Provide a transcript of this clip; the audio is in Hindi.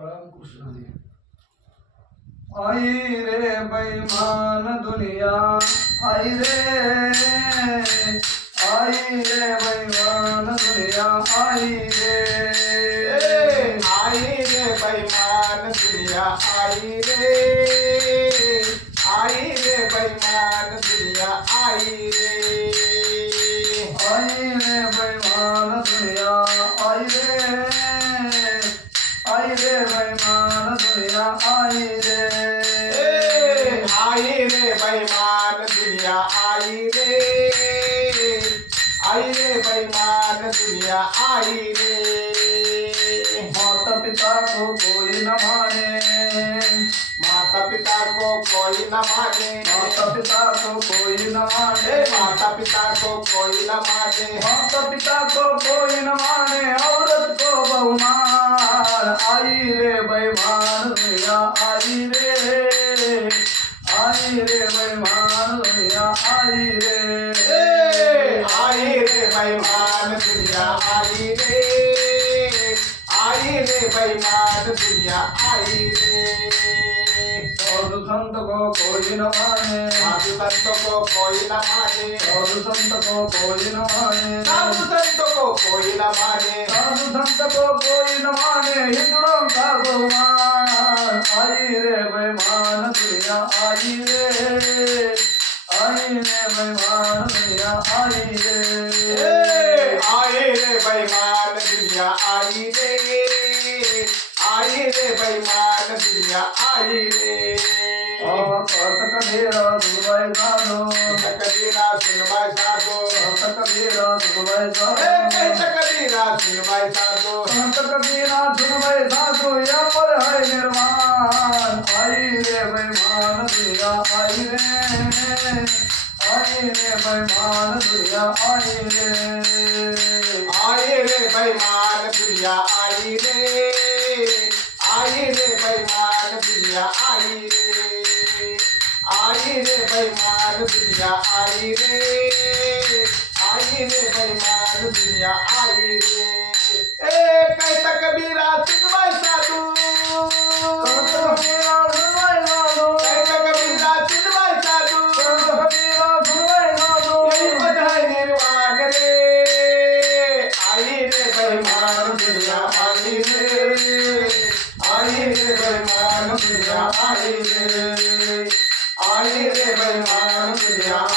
रामकृष्ण जी आई रे बेईमान दुनिया आई रे आई रे बेईमान दुनिया आई रे आई रे बेईमान दुनिया आई रे आई रे बेईमान दुनिया आई रे आई रे बेईमान दुनिया आई रे आई रे बेईमान दुनिया आई रे माता पिता को कोई न माने। माता पिता को कोई न माने। माता पिता को कोई न माने। माता पिता को कोई न माने। माता पिता को कोई न माने। औरत को बहुमान। आई रे बेईमान दुनिया आई रे आई रे बेईमान दुनिया आई रे ए, आई रे बेईमान दुनिया आई रे आई रे बेईमान दुनिया आई रे साधु संत को कोई न माने साधु संतों को कोई न माने साधु संत को कोई न माने साधु संतों को कोई न माने साधु संत को कोई न माने हिंदुओं का बहुमान रे बेईमान दुनिया आई रे आई रे बेईमान दुनिया आई रे आई रे बेईमान दुनिया आई रे कबीरा दुर्बाई साधो कबीरा सुनवाई साधो कबीरा कहत साधो कबीरा सुनवाई साधो कबीरा है आई रे बेईमान दुनिया आई रे आई रे बेईमान दुनिया आई रे आई रे बेईमान दुनिया आई रे आई रे बेईमान दुनिया आई रे आई रे बेईमान दुनिया आई रे। आई रे बेईमान दुनिया आई रे ए कहता I'm